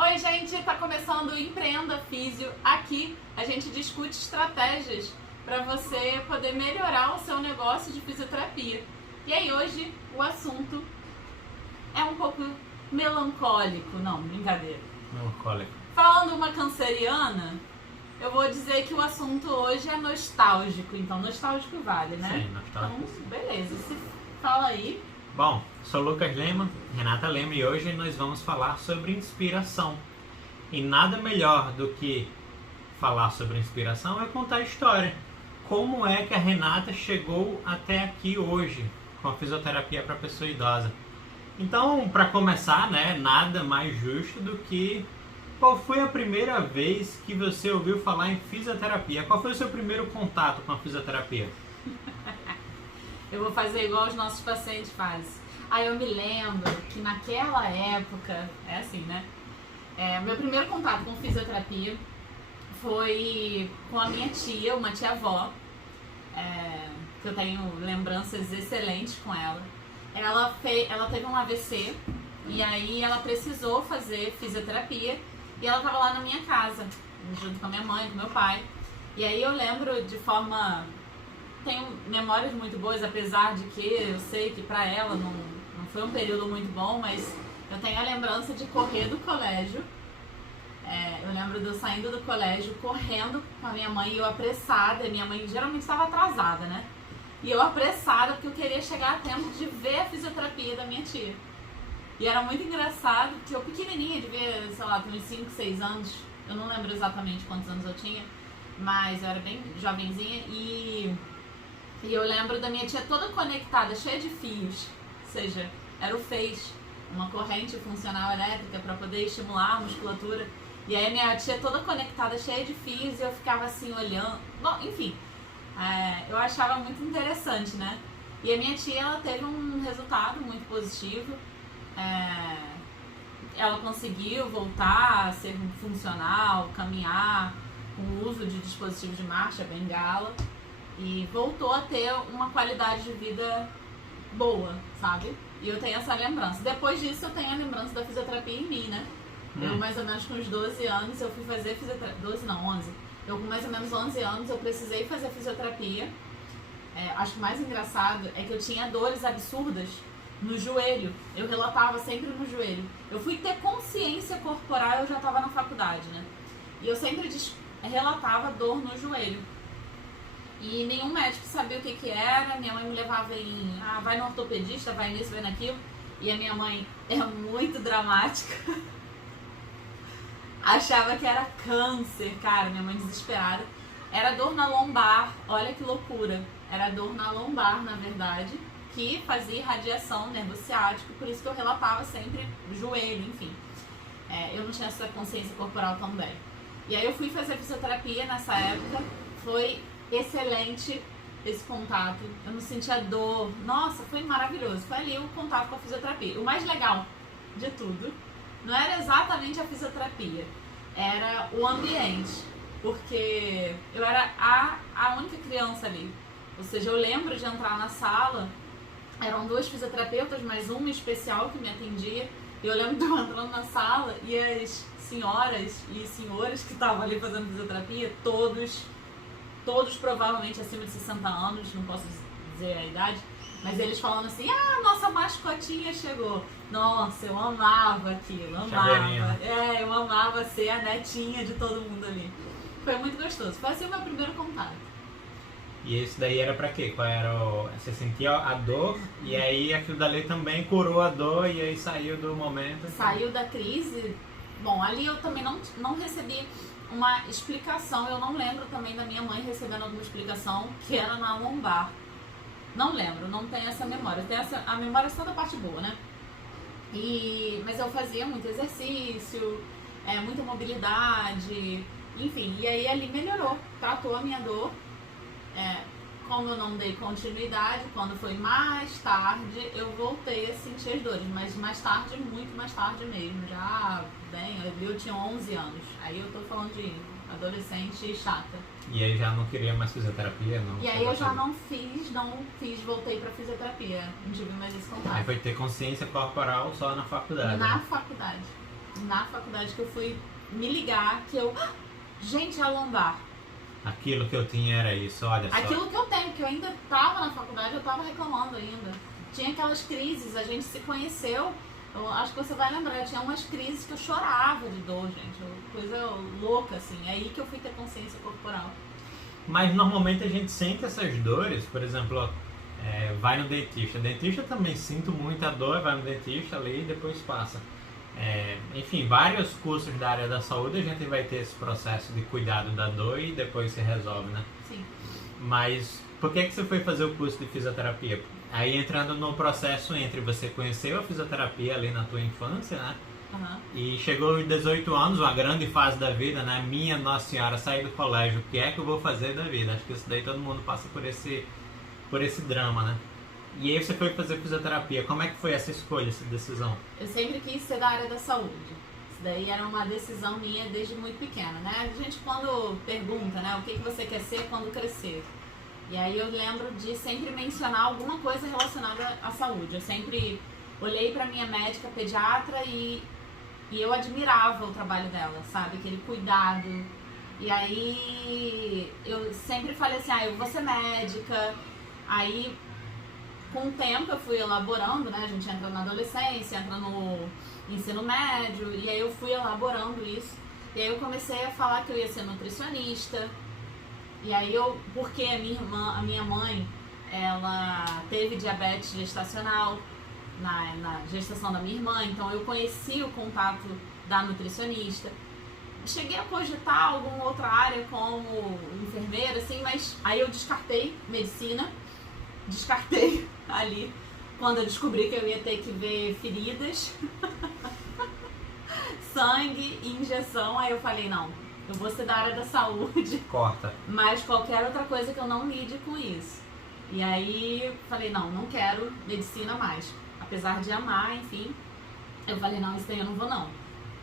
Oi gente, tá começando o Empreenda Físio. Aqui a gente discute estratégias para você poder melhorar o seu negócio de fisioterapia. E aí hoje o assunto é um pouco melancólico, não, brincadeira. Melancólico. Falando uma canceriana, eu vou dizer que o assunto hoje é nostálgico, então nostálgico vale, né? Sim, nostálgico. Então, beleza, se fala aí. Bom, sou Lucas Lema, Renata Lema, e hoje nós vamos falar sobre inspiração. E nada melhor do que falar sobre inspiração é contar a história. Como é que a Renata chegou até aqui hoje com a fisioterapia para pessoa idosa? Então, para começar, né, nada mais justo do que qual foi a primeira vez que você ouviu falar em fisioterapia? Qual foi o seu primeiro contato com a fisioterapia? Eu vou fazer igual os nossos pacientes fazem. Aí eu me lembro que naquela época, é assim, né? Meu primeiro contato com fisioterapia foi com a minha tia, uma tia-avó, que eu tenho lembranças excelentes com ela. Ela teve um AVC e aí ela precisou fazer fisioterapia e ela estava lá na minha casa, junto com a minha mãe, com meu pai. E aí eu lembro de forma... Tenho memórias muito boas, apesar de que eu sei que pra ela não foi um período muito bom, mas eu tenho a lembrança de correr do colégio. Eu lembro de eu saindo do colégio, correndo com a minha mãe e eu apressada. Minha mãe geralmente estava atrasada, né? E eu apressada porque eu queria chegar a tempo de ver a fisioterapia da minha tia. E era muito engraçado, porque eu pequenininha, devia, sei lá, ter uns 5, 6 anos. Eu não lembro exatamente quantos anos eu tinha, mas eu era bem jovenzinha e eu lembro da minha tia toda conectada, cheia de fios, ou seja, era o fez, uma corrente funcional elétrica para poder estimular a musculatura. E aí minha tia toda conectada, cheia de fios, e eu ficava assim olhando. Bom, enfim, eu achava muito interessante, né? E a minha tia, ela teve um resultado muito positivo. Ela conseguiu voltar a ser funcional, caminhar com o uso de dispositivos de marcha, bengala. E voltou a ter uma qualidade de vida boa, sabe? E eu tenho essa lembrança. Depois disso eu tenho a lembrança da fisioterapia em mim, né? Eu mais ou menos com uns 12 anos eu fui fazer fisioterapia. 12 não, 11. Eu com mais ou menos 11 anos eu precisei fazer fisioterapia. Acho que o mais engraçado é que eu tinha dores absurdas no joelho. Eu relatava sempre no joelho. Eu fui ter consciência corporal, eu já estava na faculdade, né? E eu sempre relatava dor no joelho. E nenhum médico sabia o que era. Minha mãe me levava vai no ortopedista, vai nisso, vai naquilo. E a minha mãe é muito dramática. Achava que era câncer, cara, minha mãe desesperada. Era dor na lombar, olha que loucura. Era dor na lombar, na verdade, que fazia irradiação nervo ciático, por isso que eu relatava sempre joelho, enfim. Eu não tinha essa consciência corporal também. E aí eu fui fazer fisioterapia nessa época, foi excelente esse contato, eu não sentia dor, nossa, foi maravilhoso, foi ali o contato com a fisioterapia. O mais legal de tudo não era exatamente a fisioterapia, era o ambiente, porque eu era a única criança ali, ou seja, eu lembro de entrar na sala, eram 2 fisioterapeutas, mais uma especial que me atendia, e eu lembro de eu entrando na sala e as senhoras e senhores que estavam ali fazendo fisioterapia, todos provavelmente acima de 60 anos, não posso dizer a idade, mas eles falando assim, nossa mascotinha chegou. Nossa, eu amava aquilo, amava. Eu amava ser a netinha de todo mundo ali. Foi muito gostoso, foi assim o meu primeiro contato. E esse daí era pra quê? Qual era Você sentia a dor e aí aquilo dali também curou a dor e aí saiu do momento? Saiu da crise. Bom, ali eu também não recebi uma explicação, eu não lembro também da minha mãe recebendo alguma explicação que era na lombar. Não lembro, não tenho essa memória. A memória é só da parte boa, né? Mas eu fazia muito exercício, muita mobilidade, enfim, e aí ali melhorou, tratou a minha dor. Como eu não dei continuidade, quando foi mais tarde, eu voltei a sentir as dores, mas mais tarde, muito mais tarde mesmo, já bem, eu tinha 11 anos, aí eu tô falando de adolescente chata. E aí já não queria mais fisioterapia? Não? E aí eu já não fiz, voltei pra fisioterapia, não tive mais esse contato. Aí foi ter consciência corporal só na faculdade? Na faculdade. na faculdade que eu fui me ligar que eu... Gente, a lombar. Aquilo que eu tinha era isso, olha só. Aquilo que eu tenho, que eu ainda tava na faculdade, eu tava reclamando ainda. Tinha aquelas crises, a gente se conheceu, eu acho que você vai lembrar, tinha umas crises que eu chorava de dor, gente. Coisa louca, assim. É aí que eu fui ter consciência corporal. Mas normalmente a gente sente essas dores, por exemplo, vai no dentista. Dentista também sinto muita dor, vai no dentista ali e depois passa. Enfim, vários cursos da área da saúde a gente vai ter esse processo de cuidado da dor e depois se resolve, né? Sim. Mas por que você foi fazer o curso de fisioterapia? Aí entrando no processo entre você conheceu a fisioterapia ali na tua infância, né? Uhum. E chegou aos 18 anos, uma grande fase da vida, né? Minha Nossa Senhora, sair do colégio, o que é que eu vou fazer da vida? Acho que isso daí todo mundo passa por esse drama, né? E aí você foi fazer fisioterapia. Como é que foi essa escolha, essa decisão? Eu sempre quis ser da área da saúde. Isso daí era uma decisão minha desde muito pequena, né? A gente quando pergunta, né, o que você quer ser quando crescer? E aí eu lembro de sempre mencionar alguma coisa relacionada à saúde. Eu sempre olhei para minha médica pediatra e eu admirava o trabalho dela, sabe? Aquele cuidado. E aí eu sempre falei assim, eu vou ser médica. Aí com o tempo eu fui elaborando, né? A gente entra na adolescência, entra no ensino médio, e aí eu fui elaborando isso. E aí eu comecei a falar que eu ia ser nutricionista. E aí porque a minha mãe, ela teve diabetes gestacional na gestação da minha irmã, então eu conheci o contato da nutricionista. Cheguei a cogitar alguma outra área como enfermeira, assim, mas aí eu descartei medicina, descartei ali quando eu descobri que eu ia ter que ver feridas, sangue e injeção. Aí eu falei, não, eu vou ser da área da saúde. Corta. Mas qualquer outra coisa que eu não lide com isso. E aí falei, não quero medicina mais. Apesar de amar, enfim. Eu falei, não, isso daí eu não vou não.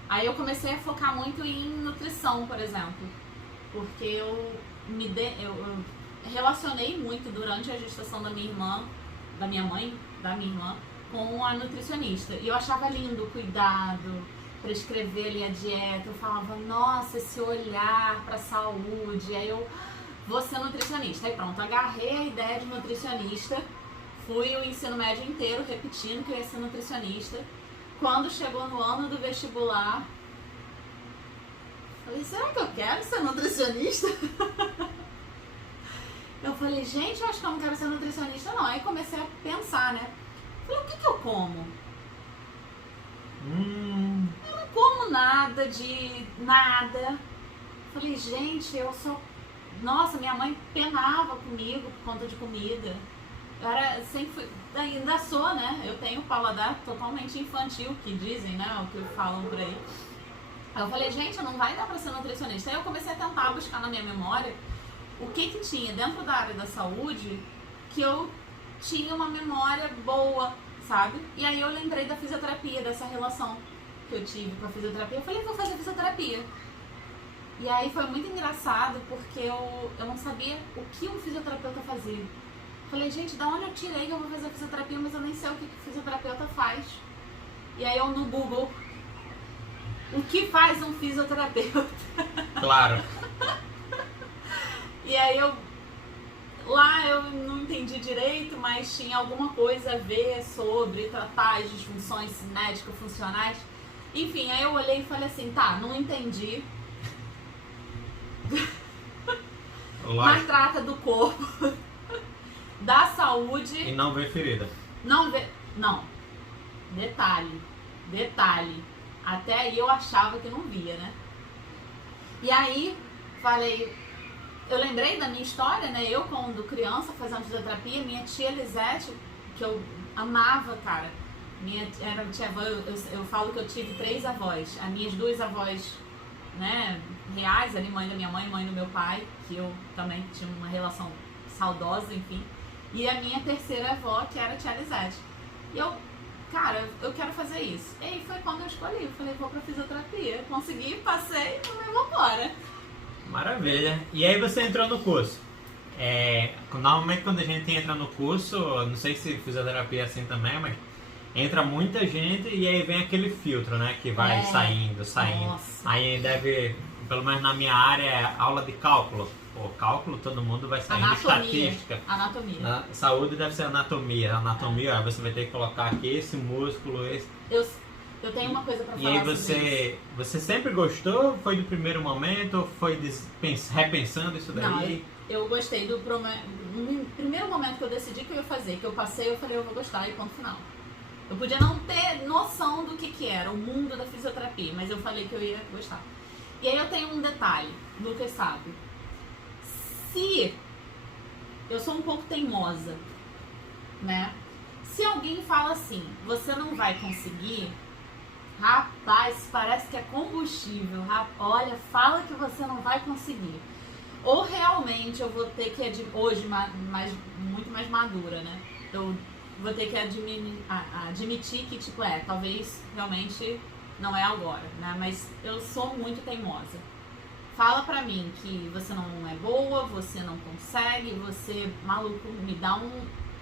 Aí eu comecei a focar muito em nutrição, por exemplo. Porque eu relacionei muito durante a gestação da minha irmã, da minha irmã, com a nutricionista. E eu achava lindo o cuidado, prescrever ali a dieta. Eu falava, nossa, esse olhar pra saúde. Aí eu vou ser nutricionista. Aí pronto, agarrei a ideia de nutricionista. Fui o ensino médio inteiro repetindo que eu ia ser nutricionista. Quando chegou no ano do vestibular, falei, será que eu quero ser nutricionista? Eu falei, gente, eu acho que eu não quero ser nutricionista não. Aí comecei a pensar, né? Falei, o que eu como? Eu não como nada de nada. Falei, gente, eu sou... Nossa, minha mãe penava comigo por conta de comida. Eu era, sempre fui, ainda sou, né? Eu tenho paladar totalmente infantil, que dizem, né? O que falam por aí. Aí eu falei, gente, não vai dar pra ser nutricionista. Aí eu comecei a tentar buscar na minha memória o que tinha dentro da área da saúde que eu tinha uma memória boa, sabe? E aí eu lembrei da fisioterapia, dessa relação que eu tive com a fisioterapia. Eu falei, vou fazer fisioterapia. E aí foi muito engraçado porque eu não sabia o que um fisioterapeuta fazia. Falei, gente, da onde eu tirei que eu vou fazer fisioterapia, mas eu nem sei o que o fisioterapeuta faz. E aí eu no Google, o que faz um fisioterapeuta? Claro. E aí lá eu não entendi direito, mas tinha alguma coisa a ver sobre tratar as disfunções cinético-funcionais. Enfim, aí eu olhei e falei assim, tá, não entendi. Mas trata do corpo, da saúde. E não vê ferida. Não. Detalhe. Até aí eu achava que não via, né? E aí, eu lembrei da minha história, né? Eu, quando criança, fazendo fisioterapia, minha tia Elisete, que eu amava, cara. Era tia avó, eu falo que eu tive 3 avós. As minhas 2 avós, né, reais, ali, mãe da minha mãe, mãe do meu pai, que eu também tinha uma relação saudosa, enfim. E a minha terceira avó, que era a tia Elisete. E eu quero fazer isso. E aí foi quando eu escolhi. Eu falei, vou pra fisioterapia. Consegui, passei e falei, vou embora. Maravilha. E aí você entrou no curso. Normalmente quando a gente entra no curso, não sei se fisioterapia é assim também, mas entra muita gente e aí vem aquele filtro, né? Que vai saindo. Nossa. Aí deve, pelo menos na minha área, é aula de cálculo. Pô, cálculo todo mundo vai saindo. Estatística. Anatomia. Na saúde deve ser anatomia. Anatomia, ó, você vai ter que colocar aqui esse músculo, esse. Eu tenho uma coisa pra falar. E aí você sempre gostou? Foi do primeiro momento? Ou foi repensando isso daí? Não, eu gostei do primeiro momento que eu decidi que eu ia fazer, que eu passei, eu falei, eu vou gostar e ponto final. Eu podia não ter noção do que era o mundo da fisioterapia, mas eu falei que eu ia gostar. E aí eu tenho um detalhe, Lucas sabe. Se eu sou um pouco teimosa, né? Se alguém fala assim, você não vai conseguir, rapaz, parece que é combustível. Olha, fala que você não vai conseguir. Ou realmente eu vou ter que, hoje, muito mais madura, né? Eu vou ter que admitir que, tipo, talvez realmente não é agora, né? Mas eu sou muito teimosa. Fala pra mim que você não é boa, você não consegue, você, maluco, me dá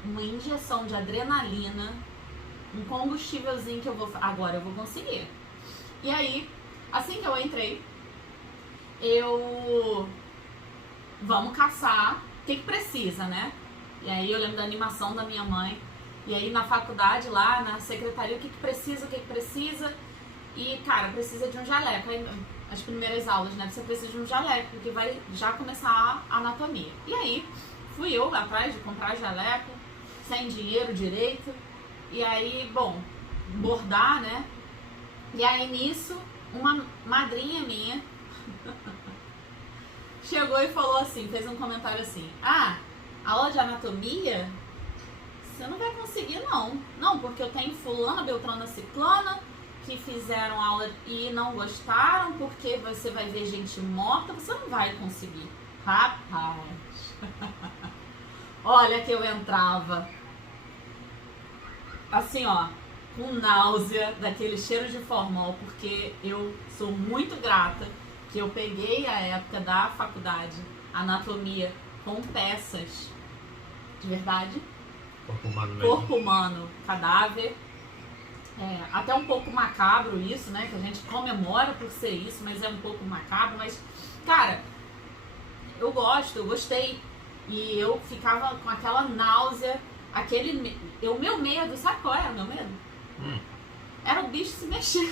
uma injeção de adrenalina, um combustívelzinho que agora eu vou conseguir. E aí, assim que eu entrei, vamos caçar, o que precisa, né? E aí eu lembro da animação da minha mãe, e aí na faculdade lá, na secretaria, o que precisa, e cara, precisa de um jaleco. Aí, as primeiras aulas, né, você precisa de um jaleco, porque vai já começar a anatomia. E aí, fui eu atrás de comprar jaleco, sem dinheiro direito, e aí, bom, bordar, né? E aí nisso, uma madrinha minha chegou e falou assim, fez um comentário assim, aula de anatomia, você não vai conseguir não. Não, porque eu tenho fulana, beltrana, ciclana, que fizeram aula e não gostaram, porque você vai ver gente morta, você não vai conseguir. Rapaz, olha que eu entrava assim, ó, com náusea, daquele cheiro de formol, porque eu sou muito grata que eu peguei a época da faculdade, anatomia, com peças de verdade, corpo humano, cadáver, até um pouco macabro isso, né, que a gente comemora por ser isso, mas é um pouco macabro, mas, cara, eu gostei, e eu ficava com aquela náusea, o meu medo, sabe qual era o meu medo? Era o bicho se mexer.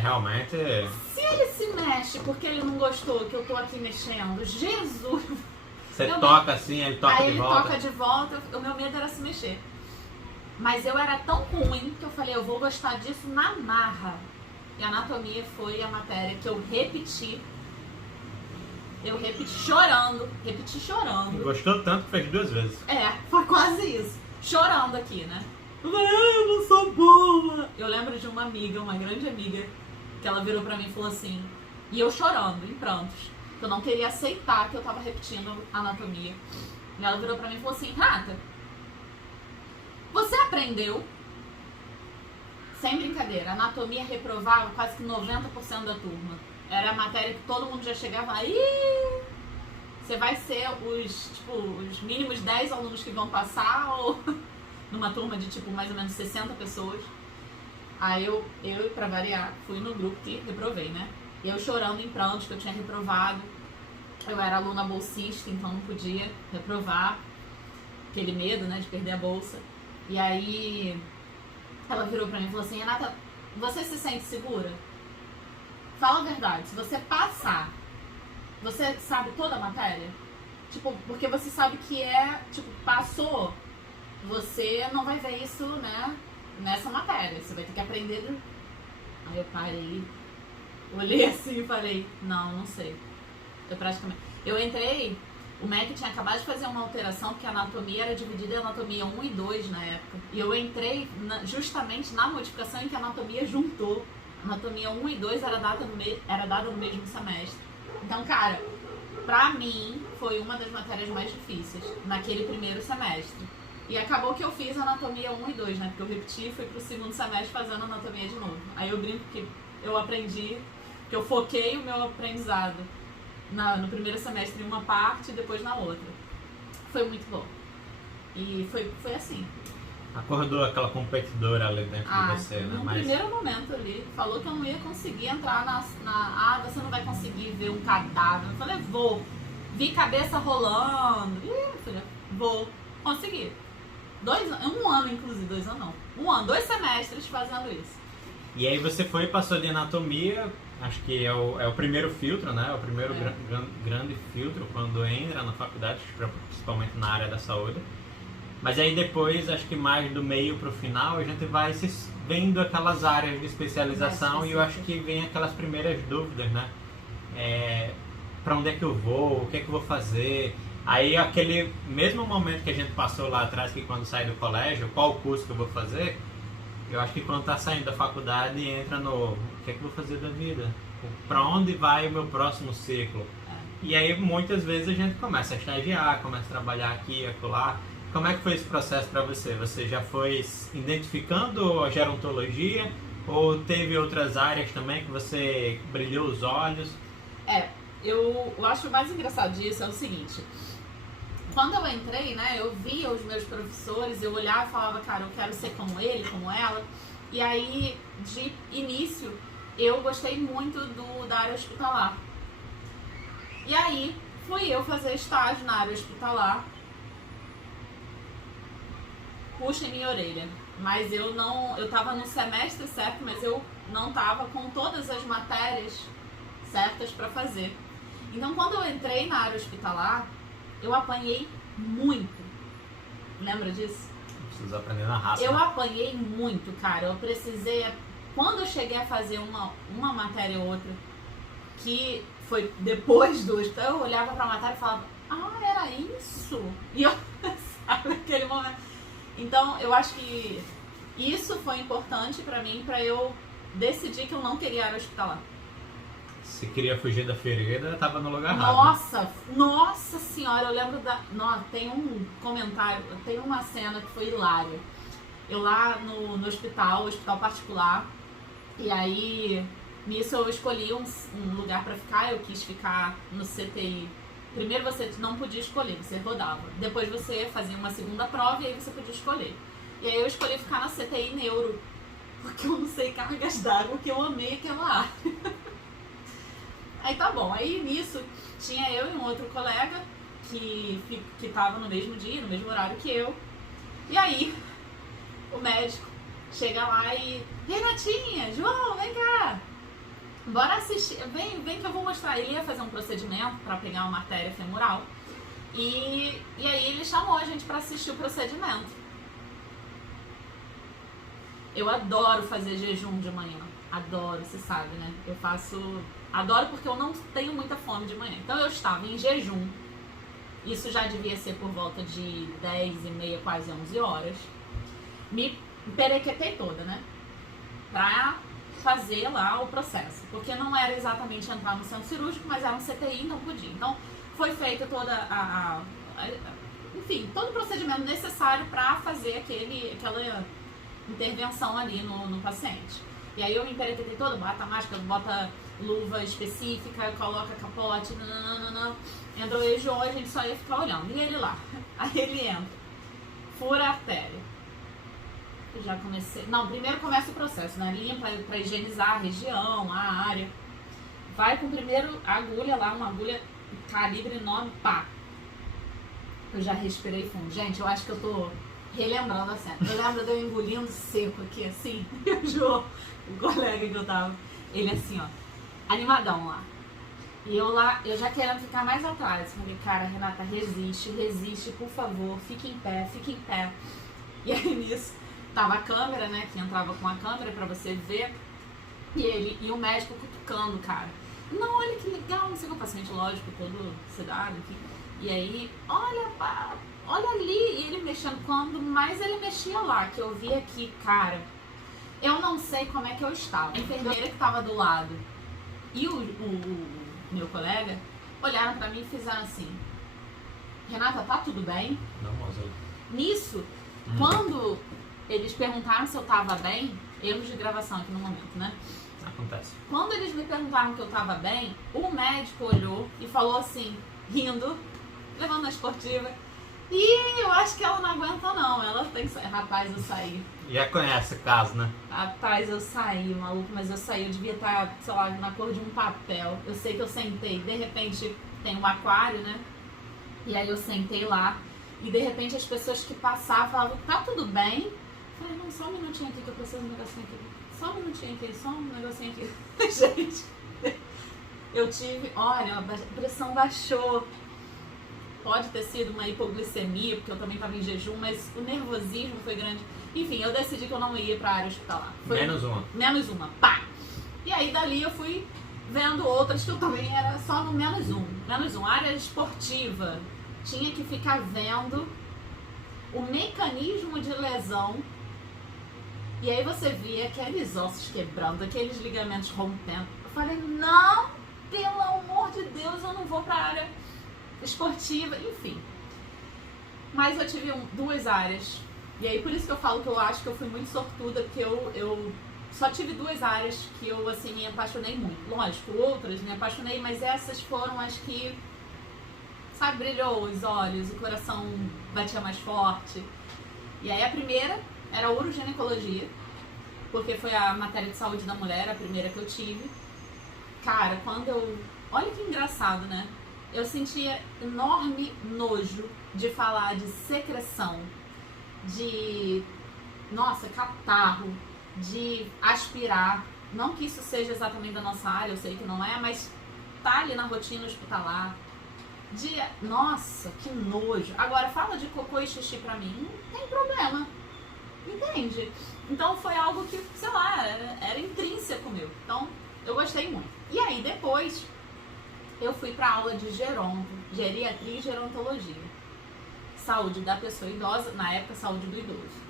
Realmente. Se ele se mexe porque ele não gostou que eu tô aqui mexendo, Jesus! Você toca assim, ele toca aí de ele volta. Toca de volta, o meu medo era se mexer. Mas eu era tão ruim que eu falei, eu vou gostar disso na marra. E a anatomia foi a matéria que eu repeti. Eu repeti chorando. Gostou tanto que fez 2 vezes. Foi quase isso. Chorando aqui, né? Eu não sou boa. Eu lembro de uma amiga, uma grande amiga, que ela virou pra mim e falou assim, e eu chorando, em prantos, que eu não queria aceitar que eu tava repetindo a anatomia. E ela virou pra mim e falou assim, Renata, você aprendeu, sem brincadeira, anatomia reprovava quase que 90% da turma. Era a matéria que todo mundo já chegava aí. Você vai ser os mínimos 10 alunos que vão passar, ou numa turma de mais ou menos 60 pessoas. Aí eu pra variar, fui no grupo que reprovei, né? E eu chorando em prantos que eu tinha reprovado. Eu era aluna bolsista, então não podia reprovar. Aquele medo, né, de perder a bolsa. E aí ela virou pra mim e falou assim, Renata, você se sente segura? Fala a verdade, se você passar, você sabe toda a matéria? Porque você sabe que passou, você não vai ver isso, né, nessa matéria, você vai ter que aprender. Aí eu parei, olhei assim e falei, não sei. Eu entrei, o MEC tinha acabado de fazer uma alteração, porque a anatomia era dividida em anatomia 1 e 2 na época. E eu entrei justamente na modificação em que a anatomia juntou. Anatomia 1 e 2 era dada no mesmo semestre. Então, cara, pra mim, foi uma das matérias mais difíceis naquele primeiro semestre. E acabou que eu fiz anatomia 1 e 2, né? Porque eu repeti e fui pro segundo semestre fazendo anatomia de novo. Aí eu brinco que eu aprendi, que eu foquei o meu aprendizado no primeiro semestre em uma parte e depois na outra. Foi muito bom. E foi assim. Acordou aquela competidora ali dentro de você, né? No primeiro momento ali, falou que eu não ia conseguir entrar você não vai conseguir ver um cadáver. Eu falei, vou. Vi cabeça rolando. Eu falei, vou. Consegui. 2 anos, 1 ano inclusive, 2 anos não. 1 ano, 2 semestres fazendo isso. E aí você foi e passou de anatomia, acho que é o primeiro filtro, né? O primeiro grande filtro quando entra na faculdade, principalmente na área da saúde. Mas aí depois, acho que mais do meio pro final, a gente vai vendo aquelas áreas de especialização e eu acho que vem aquelas primeiras dúvidas, né? Para onde é que eu vou? O que é que eu vou fazer? Aí aquele mesmo momento que a gente passou lá atrás, que quando sai do colégio, qual curso que eu vou fazer? Eu acho que quando tá saindo da faculdade, entra no o que é que eu vou fazer da vida? Para onde vai o meu próximo ciclo? E aí muitas vezes a gente começa a estagiar, começa a trabalhar aqui e acolá. Como é que foi esse processo para você? Você já foi identificando a gerontologia ou teve outras áreas também que você brilhou os olhos? Eu acho mais engraçado disso é o seguinte. Quando eu entrei, né, eu via os meus professores, eu olhava e falava, cara, eu quero ser como ele, como ela. E aí, de início, eu gostei muito da área hospitalar. E aí, fui eu fazer estágio na área hospitalar. Puxem minha orelha. Mas eu tava no semestre certo, mas eu não tava com todas as matérias certas para fazer. Então, quando eu entrei na área hospitalar, eu apanhei muito. Lembra disso? Precisa aprender na raça. Eu apanhei muito, cara. Eu precisei... Quando eu cheguei a fazer uma matéria ou outra, que foi depois do hospital, eu olhava pra matéria e falava, era isso? E eu, sabe, naquele momento... Então, eu acho que isso foi importante pra mim, pra eu decidir que eu não queria área hospitalar. Se queria fugir da ferida, tava no lugar errado. Nossa senhora, eu lembro tem um comentário, tem uma cena que foi hilária. Eu lá no hospital particular, e aí nisso eu escolhi um lugar pra ficar, eu quis ficar no CTI. Primeiro você não podia escolher, você rodava. Depois você fazia uma segunda prova e aí você podia escolher. E aí eu escolhi ficar na CTI Neuro, porque eu não sei cargas d'água, porque eu amei aquela área. Aí tá bom, aí nisso tinha eu e um outro colega que tava no mesmo dia, no mesmo horário que eu. E aí o médico chega lá e... Renatinha, João, vem cá. Bora assistir, vem que eu vou mostrar. Ele ia fazer um procedimento pra pegar uma artéria femoral. E aí ele chamou a gente pra assistir o procedimento. Eu adoro fazer jejum de manhã. Adoro, você sabe, né? Adoro porque eu não tenho muita fome de manhã. Então eu estava em jejum. Isso já devia ser por volta de 10h30, quase 11 horas. Me perequetei toda, né? Pra fazer lá o processo. Porque não era exatamente entrar no centro cirúrgico, mas era um CTI, então podia. Então foi feita toda enfim, todo o procedimento necessário para fazer aquela intervenção ali no paciente. E aí eu me perequetei toda, bota máscara, bota luva específica, coloca capote, entrou eu e o João, a gente só ia ficar olhando. E ele lá. Aí ele entra, fura a artéria. Eu já comecei... Não, primeiro começa o processo, né? Limpa pra higienizar a região, a área. Vai com primeiro a agulha lá, uma agulha calibre enorme, pá. Eu já respirei fundo. Gente, eu acho que eu tô relembrando a cena. Eu lembro de eu engolindo seco aqui, assim. E o João, o colega que eu tava, ele assim, ó, animadão lá. E eu lá, eu já querendo ficar mais atrás. Falei, cara, Renata, resiste, por favor, fique em pé. E aí nisso, tava a câmera, né, que entrava com a câmera pra você ver. E o médico cutucando, cara. Não, olha que legal, não sei o que, o paciente, lógico, todo sedado, enfim. E aí, olha ali, e ele mexendo, quando mais ele mexia lá, que eu vi aqui, cara, eu não sei como é que eu estava. A enfermeira que estava do lado e o meu colega olharam pra mim e fizeram assim, Renata, tá tudo bem? Não, moça. Nisso, quando eles perguntaram se eu tava bem, erros de gravação aqui no momento, né? Acontece. Quando eles me perguntaram que eu tava bem, o médico olhou e falou assim, rindo, levando a esportiva, E eu acho que ela não aguenta não, ela tem que sair. Rapaz, eu saí. Já conhece o caso, né? Rapaz, eu saí, maluco, mas eu saí, eu devia estar, sei lá, na cor de um papel. Eu sei que eu sentei, de repente tem um aquário, né? E aí eu sentei lá e de repente as pessoas que passavam falavam, tá tudo bem? Eu falei, não, só um minutinho aqui que eu preciso de um negocinho aqui. Só um minutinho aqui, só um negocinho aqui. Gente, eu tive, olha, a pressão baixou. Pode ter sido uma hipoglicemia, porque eu também estava em jejum, mas o nervosismo foi grande. Enfim, eu decidi que eu não ia para a área hospitalar. Foi Menos uma. Menos uma, pá! E aí dali eu fui vendo outras que eu também era só no menos um. Menos um, área esportiva. Tinha que ficar vendo o mecanismo de lesão. E aí você via aqueles ossos quebrando, aqueles ligamentos rompendo. Eu falei, não, pelo amor de Deus, eu não vou para a área esportiva, enfim. Mas eu tive duas áreas. E aí por isso que eu falo que eu acho que eu fui muito sortuda, porque eu só tive duas áreas que eu assim me apaixonei muito. Lógico, outras me apaixonei, mas essas foram as que, sabe, brilhou os olhos, o coração batia mais forte. E aí a primeira era a uroginecologia, porque foi a matéria de saúde da mulher, a primeira que eu tive. Cara, quando eu... Olha que engraçado, né? Eu sentia enorme nojo de falar de secreção, de, nossa, catarro, de aspirar. Não que isso seja exatamente da nossa área, eu sei que não é, mas tá ali na rotina hospitalar. De, nossa, que nojo. Agora, fala de cocô e xixi pra mim, não tem problema. Entende? Então foi algo que, sei lá, era intrínseco meu. Então, eu gostei muito. E aí, depois... eu fui para aula de geriatria e gerontologia. Saúde da pessoa idosa, na época saúde do idoso.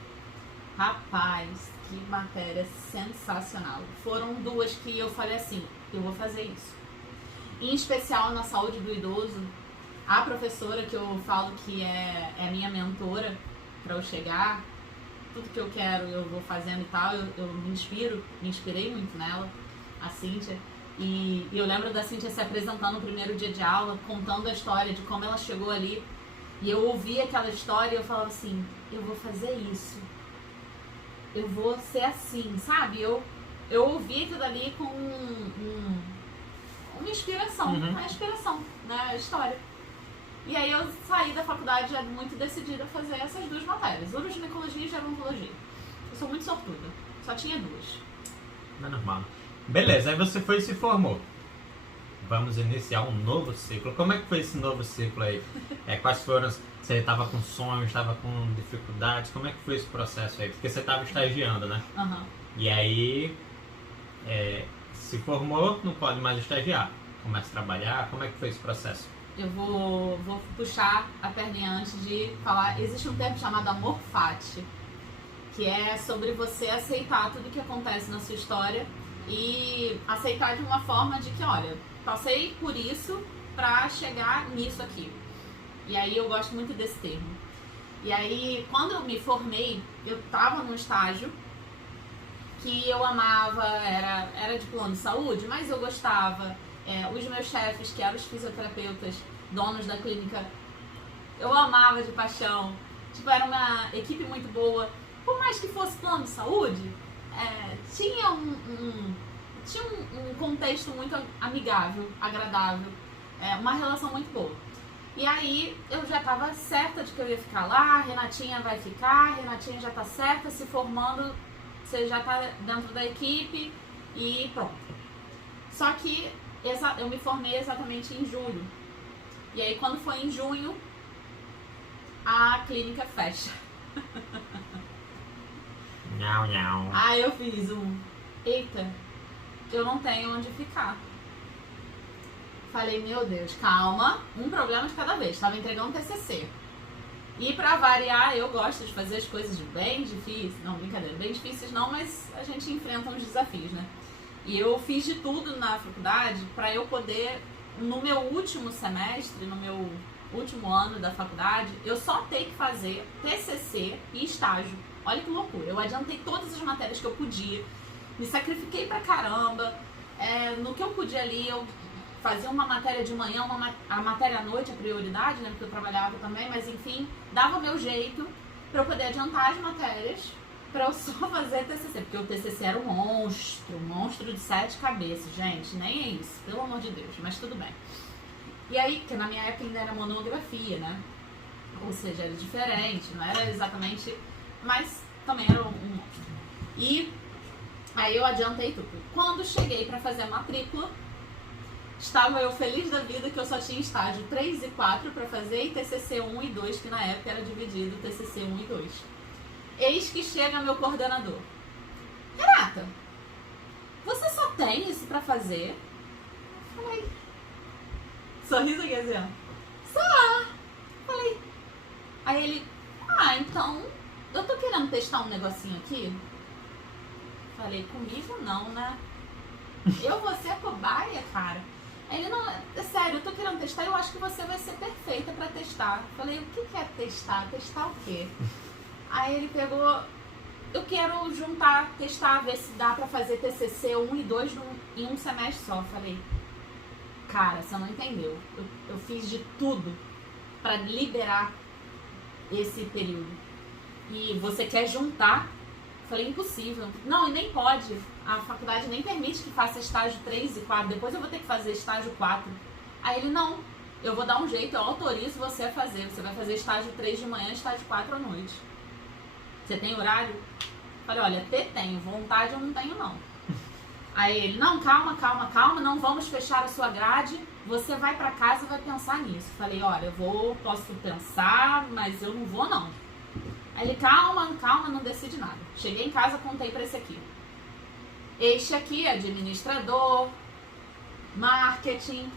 Rapaz, que matéria sensacional. Foram duas que eu falei assim, eu vou fazer isso. Em especial na saúde do idoso, a professora que eu falo que é minha mentora para eu chegar, tudo que eu quero eu vou fazendo e tal, eu me inspirei muito nela, a Cíntia. E eu lembro da Cíntia se apresentando no primeiro dia de aula, contando a história de como ela chegou ali. E eu ouvia aquela história e eu falava assim, eu vou fazer isso. Eu vou ser assim, sabe? Eu ouvi aquilo ali com uma inspiração, uma inspiração na história. E aí eu saí da faculdade já muito decidida a fazer essas duas matérias, uroginecologia e gerontologia. Eu sou muito sortuda, só tinha duas. Não é normal. Beleza, aí você foi e se formou. Vamos iniciar um novo ciclo. Como é que foi esse novo ciclo aí? Quais foram... Você estava com sonhos, estava com dificuldades? Como é que foi esse processo aí? Porque você estava estagiando, né? Uhum. E aí, se formou, não pode mais estagiar. Começa a trabalhar. Como é que foi esse processo? Eu vou puxar a perninha antes de falar. Existe um termo chamado amor fati, que é sobre você aceitar tudo que acontece na sua história e aceitar de uma forma de que, olha, passei por isso pra chegar nisso aqui. E aí eu gosto muito desse termo. E aí, quando eu me formei, eu tava num estágio que eu amava, era de plano de saúde, mas eu gostava. Os meus chefes, que eram os fisioterapeutas, donos da clínica, eu amava de paixão. Tipo, era uma equipe muito boa. Por mais que fosse plano de saúde, tinha um contexto muito amigável, agradável, uma relação muito boa. E aí eu já estava certa de que eu ia ficar lá, a Renatinha vai ficar, a Renatinha já está certa, se formando, você já está dentro da equipe e pronto. Só que eu me formei exatamente em julho. E aí quando foi em junho, a clínica fecha. Não, não. Aí eu fiz eita, eu não tenho onde ficar. Falei, meu Deus, calma, um problema de cada vez. Estava entregando TCC. E pra variar, eu gosto de fazer as coisas bem difíceis. Não, brincadeira, bem difíceis não, mas a gente enfrenta uns desafios, né? E eu fiz de tudo na faculdade pra eu poder, no meu último semestre, no meu último ano da faculdade, eu só ter que fazer TCC e estágio. Olha que loucura, eu adiantei todas as matérias que eu podia, me sacrifiquei pra caramba, no que eu podia ali, eu fazia uma matéria de manhã, a matéria à noite, a prioridade, né? Porque eu trabalhava também, mas enfim, dava meu jeito pra eu poder adiantar as matérias pra eu só fazer TCC, porque o TCC era um monstro de 7 cabeças, gente, nem é isso, pelo amor de Deus, mas tudo bem. E aí, que na minha época ainda era monografia, né? Ou seja, era diferente, não era exatamente, mas também era um monstro. E aí eu adiantei tudo. Quando cheguei pra fazer a matrícula, estava eu feliz da vida que eu só tinha estágio 3 e 4 pra fazer e TCC 1 e 2, que na época era dividido TCC 1 e 2. Eis que chega meu coordenador. Renata, você só tem isso pra fazer? Falei. Sorriso aqui assim, ó. Só. Falei. Aí ele, então, eu tô querendo testar um negocinho aqui. Falei, comigo não, né? Eu vou ser cobaia, cara. Aí ele, não, é sério, eu tô querendo testar, eu acho que você vai ser perfeita pra testar. Falei, o que é testar? Testar o quê? Aí ele pegou, eu quero juntar, testar, ver se dá pra fazer TCC 1 e 2 em um semestre só. Falei, cara, você não entendeu. Eu fiz de tudo pra liberar esse período. E você quer juntar? Falei, impossível. Não, e nem pode. A faculdade nem permite que faça estágio 3 e 4. Depois eu vou ter que fazer estágio 4. Aí ele, não, eu vou dar um jeito, eu autorizo você a fazer. Você vai fazer estágio 3 de manhã, estágio 4 à noite. Você tem horário? Falei, olha, tenho, vontade eu não tenho não. Aí ele, não, calma, não vamos fechar a sua grade, você vai pra casa e vai pensar nisso. Falei, olha, posso pensar, mas eu não vou não. Aí ele, calma, não decide nada. Cheguei em casa, contei pra esse aqui. Este aqui, administrador, marketing,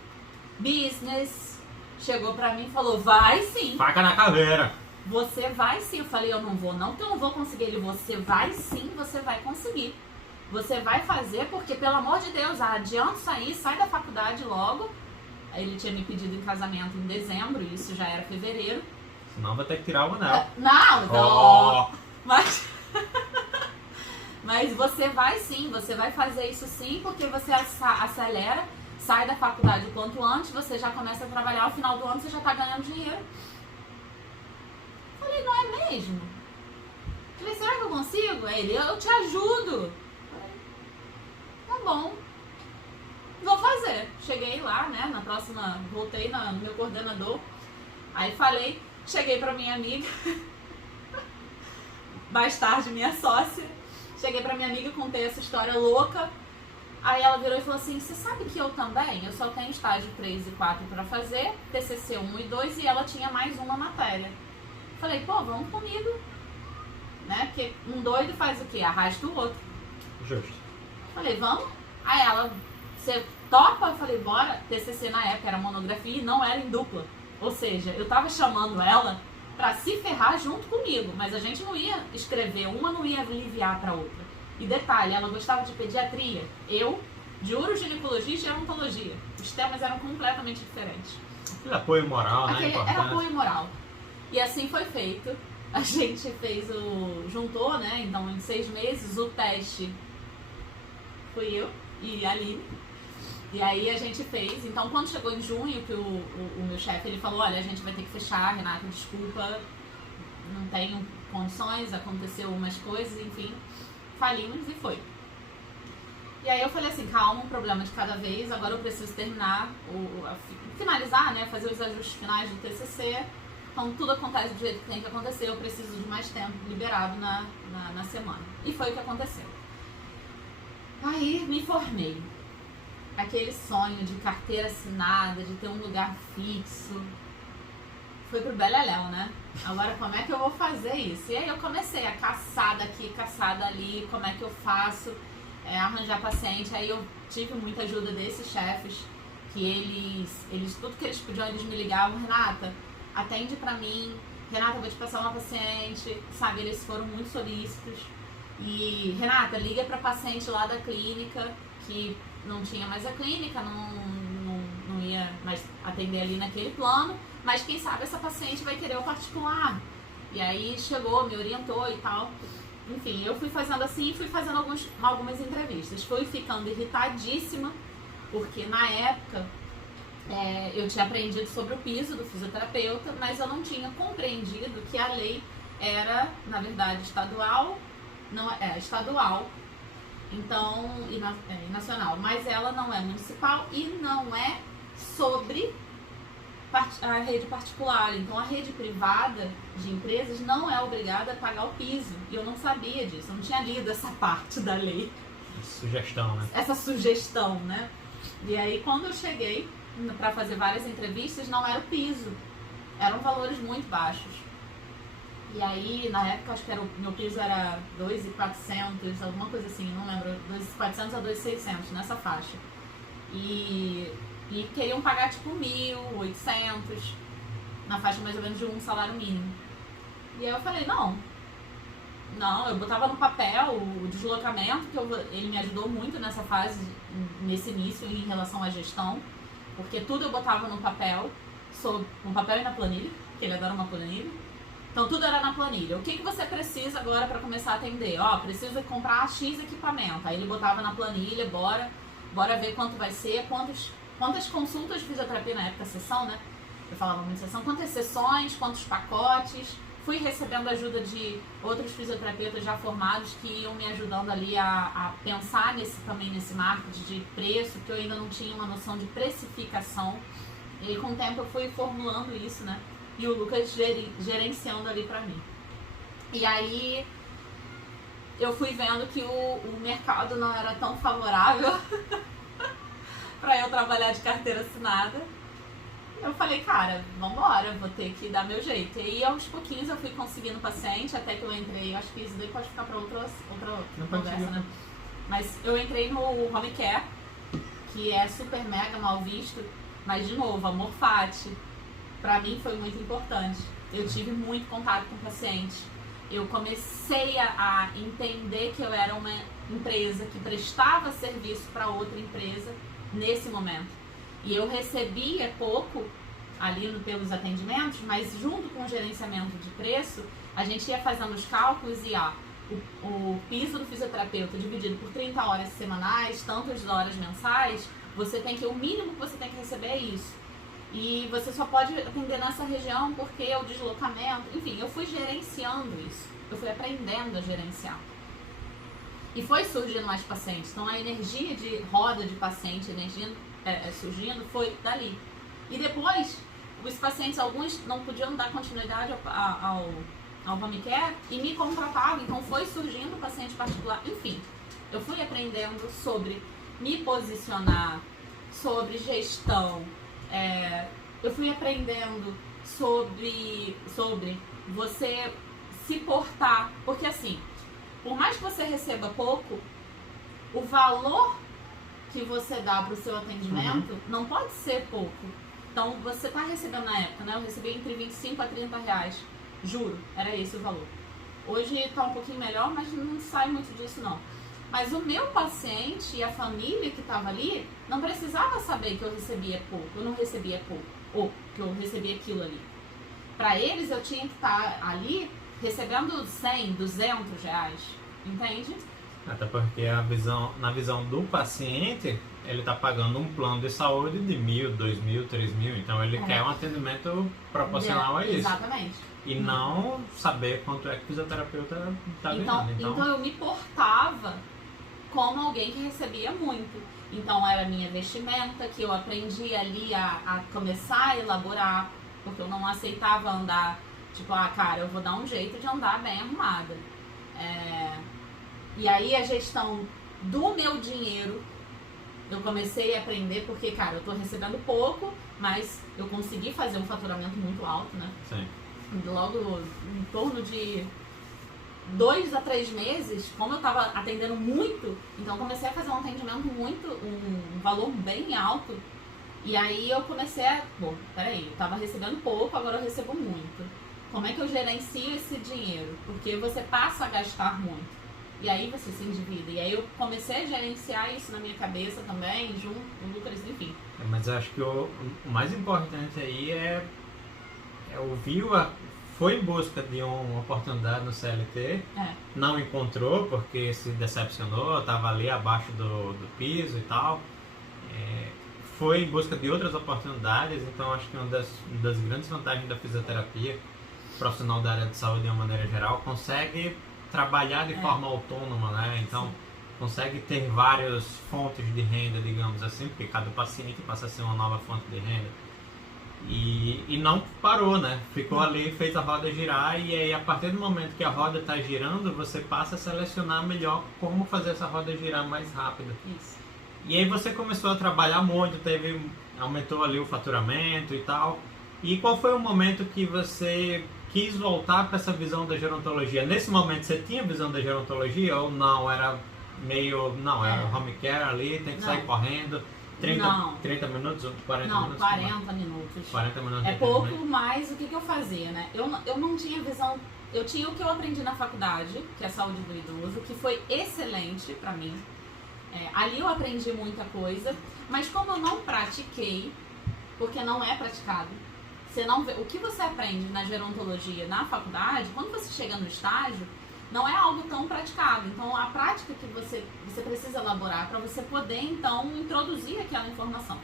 business, chegou pra mim e falou, vai sim. Faca na caveira. Você vai sim. Eu falei, eu não vou não, porque eu não vou conseguir. Ele, você vai sim, você vai conseguir. Você vai fazer, porque pelo amor de Deus, adianta sair, sai da faculdade logo. Aí ele tinha me pedido em casamento em dezembro, e isso já era fevereiro. Senão vai ter que tirar o anel. Não. Mas você vai sim, você vai fazer isso sim, porque você acelera, sai da faculdade o quanto antes, você já começa a trabalhar, ao final do ano você já tá ganhando dinheiro. Falei, não é mesmo? Falei, será que eu consigo? Aí ele, eu te ajudo. Falei, tá bom. Vou fazer. Cheguei lá, né, na próxima, voltei no meu coordenador. Aí falei, cheguei pra minha amiga, mais tarde minha sócia. Cheguei pra minha amiga, contei essa história louca. Aí ela virou e falou assim, você sabe que eu também? Eu só tenho estágio 3 e 4 pra fazer, TCC 1 e 2, e ela tinha mais uma matéria. Falei, pô, vamos comigo. Né? Porque um doido faz o quê? Arrasta o outro. Justo. Falei, vamos? Aí ela, você topa? Eu falei, bora. TCC na época era monografia e não era em dupla. Ou seja, eu tava chamando ela pra se ferrar junto comigo, mas a gente não ia escrever, uma não ia aliviar pra outra. E detalhe, ela gostava de pediatria, eu de uroginecologia e gerontologia. Os temas eram completamente diferentes. Aquele apoio moral, né? Era apoio moral. E assim foi feito. A gente fez juntou, né? Então em 6 meses o teste fui eu e a Aline. E aí a gente fez, então quando chegou em junho, que o meu chefe, ele falou, olha, a gente vai ter que fechar, Renata, desculpa, não tenho condições, aconteceu umas coisas, enfim, falimos e foi. E aí eu falei assim, calma, um problema de cada vez, agora eu preciso terminar, finalizar, né, fazer os ajustes finais do TCC, então tudo acontece do jeito que tem que acontecer, eu preciso de mais tempo liberado na semana. E foi o que aconteceu. Aí me formei. Aquele sonho de carteira assinada, de ter um lugar fixo, foi pro beleléu, né? Agora como é que eu vou fazer isso? E aí eu comecei a caçada aqui, caçada ali, como é que eu faço, arranjar paciente. Aí eu tive muita ajuda desses chefes, que eles tudo que eles podiam, eles me ligavam, Renata, atende pra mim, Renata, eu vou te passar uma paciente, sabe? Eles foram muito solícitos. E Renata, liga pra paciente lá da clínica, que não tinha mais a clínica, não ia mais atender ali naquele plano, mas quem sabe essa paciente vai querer o particular. E aí chegou, me orientou e tal. Enfim, eu fui fazendo assim, fui fazendo algumas entrevistas. Fui ficando irritadíssima, porque na época eu tinha aprendido sobre o piso do fisioterapeuta, mas eu não tinha compreendido que a lei era, na verdade, estadual, não é estadual, então, e nacional, mas ela não é municipal e não é sobre a rede particular. Então, a rede privada de empresas não é obrigada a pagar o piso. E eu não sabia disso, eu não tinha lido essa parte da lei. Sugestão, né? Essa sugestão, né? E aí, quando eu cheguei para fazer várias entrevistas, não era o piso. Eram valores muito baixos. E aí, na época, acho que meu piso era 2.400, alguma coisa assim, não lembro, 2.400 a 2.600, nessa faixa. E queriam pagar tipo 1.800, na faixa mais ou menos de um salário mínimo. E aí eu falei, não, eu botava no papel o deslocamento, que ele me ajudou muito nessa fase, nesse início, em relação à gestão, porque tudo eu botava no papel e na planilha, que ele adora uma planilha. Então tudo era na planilha. O que você precisa agora para começar a atender? Preciso comprar X equipamento. Aí ele botava na planilha, bora ver quanto vai ser, quantas consultas de fisioterapia na época, sessão, né? Eu falava muito sessão, quantas sessões, quantos pacotes. Fui recebendo ajuda de outros fisioterapeutas já formados que iam me ajudando ali a pensar nesse marketing de preço, que eu ainda não tinha uma noção de precificação. E com o tempo eu fui formulando isso, né? E o Lucas gerenciando ali pra mim. E aí eu fui vendo que o mercado não era tão favorável pra eu trabalhar de carteira assinada. Eu falei, cara, vambora, vou ter que dar meu jeito. E aí, aos pouquinhos, eu fui conseguindo paciente, até que eu entrei, acho que isso daí pode ficar pra outra conversa, né? Mas eu entrei no Home Care, que é super mega mal visto, mas, de novo, amor fati, pra mim foi muito importante. Eu tive muito contato com o paciente. Eu comecei a entender que eu era uma empresa que prestava serviço para outra empresa nesse momento. E eu recebia pouco ali pelos atendimentos, mas junto com o gerenciamento de preço, a gente ia fazendo os cálculos e o piso do fisioterapeuta dividido por 30 horas semanais, tantas horas mensais, o mínimo que você tem que receber é isso. E você só pode atender nessa região porque o deslocamento, enfim, eu fui gerenciando isso. Eu fui aprendendo a gerenciar. E foi surgindo mais pacientes. Então a energia de roda de paciente, surgindo, foi dali. E depois, os pacientes, alguns não podiam dar continuidade ao home care e me contratavam. Então foi surgindo paciente particular. Enfim, eu fui aprendendo sobre me posicionar, sobre gestão. Eu fui aprendendo sobre você se portar. Porque assim, por mais que você receba pouco, o valor que você dá para o seu atendimento não pode ser pouco. Então, você está recebendo na época, né? Eu recebi entre 25 a 30 reais. Juro, era esse o valor. Hoje está um pouquinho melhor, mas não sai muito disso, não. Mas o meu paciente e a família que estava ali não precisava saber que eu recebia pouco. Eu não recebia pouco. Ou que eu recebia aquilo ali. Para eles, eu tinha que estar ali recebendo 100, 200 reais. Entende? Até porque na visão do paciente, ele está pagando um plano de saúde de 1.000, 2.000, 3.000. Então ele quer um atendimento proporcional a isso. Exatamente. E não saber quanto é que o fisioterapeuta está ganhando. Então eu me portava como alguém que recebia muito. Então era a minha vestimenta, que eu aprendi ali a começar a elaborar, porque eu não aceitava andar, tipo, cara, eu vou dar um jeito de andar bem arrumada. E aí a gestão do meu dinheiro, eu comecei a aprender, porque, cara, eu tô recebendo pouco, mas eu consegui fazer um faturamento muito alto, né? Sim. Logo em torno de 2 a 3 meses, como eu tava atendendo muito, então comecei a fazer um atendimento um valor bem alto. E aí eu comecei peraí, eu tava recebendo pouco, agora eu recebo muito. Como é que eu gerencio esse dinheiro? Porque você passa a gastar muito. E aí você se endivida. E aí eu comecei a gerenciar isso na minha cabeça também, junto com o Lucas, enfim. Mas eu acho que o mais importante aí é foi em busca de uma oportunidade no CLT, não encontrou porque se decepcionou, estava ali abaixo do piso e tal. foi em busca de outras oportunidades, então acho que uma das grandes vantagens da fisioterapia, profissional da área de saúde de uma maneira geral, consegue trabalhar de forma autônoma, né? Então, consegue ter várias fontes de renda, digamos assim, porque cada paciente passa a ser uma nova fonte de renda. E não parou, né? Ficou ali, fez a roda girar, e aí a partir do momento que a roda está girando, você passa a selecionar melhor como fazer essa roda girar mais rápido. Isso. E aí você começou a trabalhar muito, aumentou ali o faturamento e tal. E qual foi o momento que você quis voltar para essa visão da gerontologia? Nesse momento você tinha visão da gerontologia ou não? Era home care ali, tem que sair correndo. 30 minutos, 40 minutos? Não, 40 minutos. 40 minutos. É pouco, mas o que eu fazia, né? Eu não tinha visão. Eu tinha o que eu aprendi na faculdade, que é saúde do idoso, que foi excelente pra mim. Ali eu aprendi muita coisa, mas como eu não pratiquei, porque não é praticado, você não vê, o que você aprende na gerontologia na faculdade, quando você chega no estágio, não é algo tão praticado. Então, a prática que você precisa elaborar para você poder, então, introduzir aquela informação.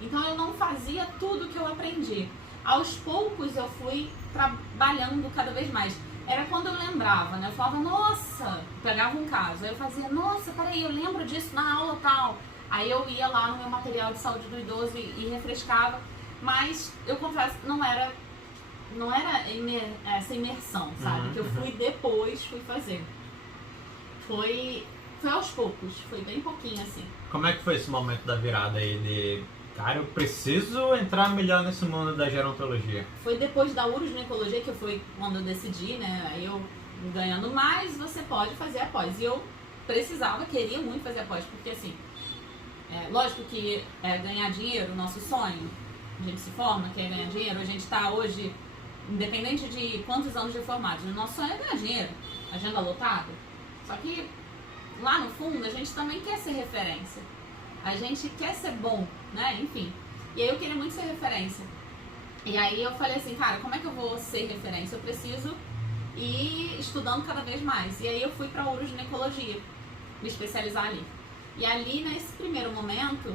Então, eu não fazia tudo que eu aprendi. Aos poucos, eu fui trabalhando cada vez mais. Era quando eu lembrava, né? Eu falava, nossa, pegava um caso. Aí eu fazia, nossa, peraí, eu lembro disso na aula tal. Aí eu ia lá no meu material de saúde do idoso e refrescava. Mas, eu confesso, não era essa imersão, sabe? Que eu fui depois, fui fazer. Foi aos poucos, foi bem pouquinho assim. Como é que foi esse momento da virada aí de... Cara, eu preciso entrar melhor nesse mundo da gerontologia? Foi depois da uroginecologia que foi quando eu decidi, né? Aí eu ganhando mais, você pode fazer a pós. E eu queria muito fazer a pós, porque assim, lógico que ganhar dinheiro, o nosso sonho, a gente se forma, quer ganhar dinheiro, a gente está hoje, independente de quantos anos de formados, o nosso sonho é ganhar dinheiro, agenda lotada. Só que lá no fundo a gente também quer ser referência. A gente quer ser bom, né? Enfim. E aí eu queria muito ser referência. E aí eu falei assim, cara, como é que eu vou ser referência? Eu preciso ir estudando cada vez mais. E aí eu fui pra uroginecologia, me especializar ali. E ali, nesse primeiro momento,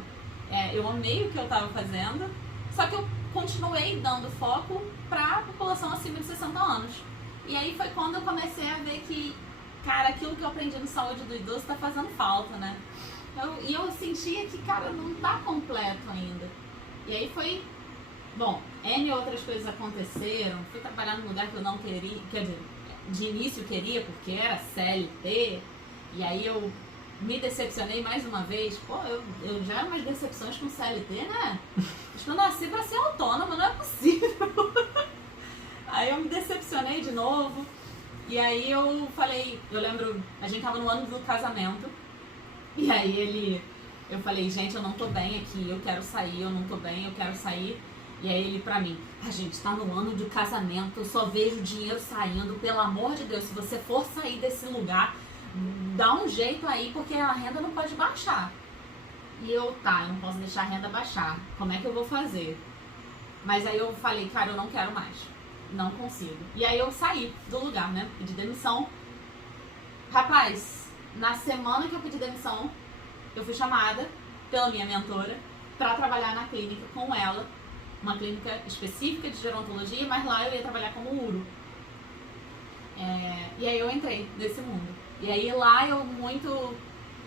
eu amei o que eu tava fazendo, só que eu continuei dando foco pra população acima de 60 anos. E aí foi quando eu comecei a ver que, cara, aquilo que eu aprendi no saúde do idoso tá fazendo falta, né? E eu sentia que, cara, não tá completo ainda. E aí foi, bom, N outras coisas aconteceram. Fui trabalhar num lugar que eu não queria, quer dizer, de início queria, porque era CLT. E aí eu me decepcionei mais uma vez. Pô, eu já era umas decepções com CLT, né? Acho que eu nasci pra ser autônoma, não é possível. Aí eu me decepcionei de novo. E aí eu falei, eu lembro, a gente tava no ano do casamento. E aí eu falei, gente, eu não tô bem aqui, eu quero sair, eu não tô bem, eu quero sair. E aí ele pra mim, a gente tá no ano de casamento, eu só vejo dinheiro saindo, pelo amor de Deus, se você for sair desse lugar, dá um jeito aí, porque a renda não pode baixar. E eu não posso deixar a renda baixar, como é que eu vou fazer? Mas aí eu falei, cara, eu não quero mais, não consigo. E aí eu saí do lugar, né, pedi demissão. Rapaz, na semana que eu pedi demissão, eu fui chamada pela minha mentora para trabalhar na clínica com ela, uma clínica específica de gerontologia, mas lá eu ia trabalhar como uro. E aí eu entrei nesse mundo. E aí lá eu muito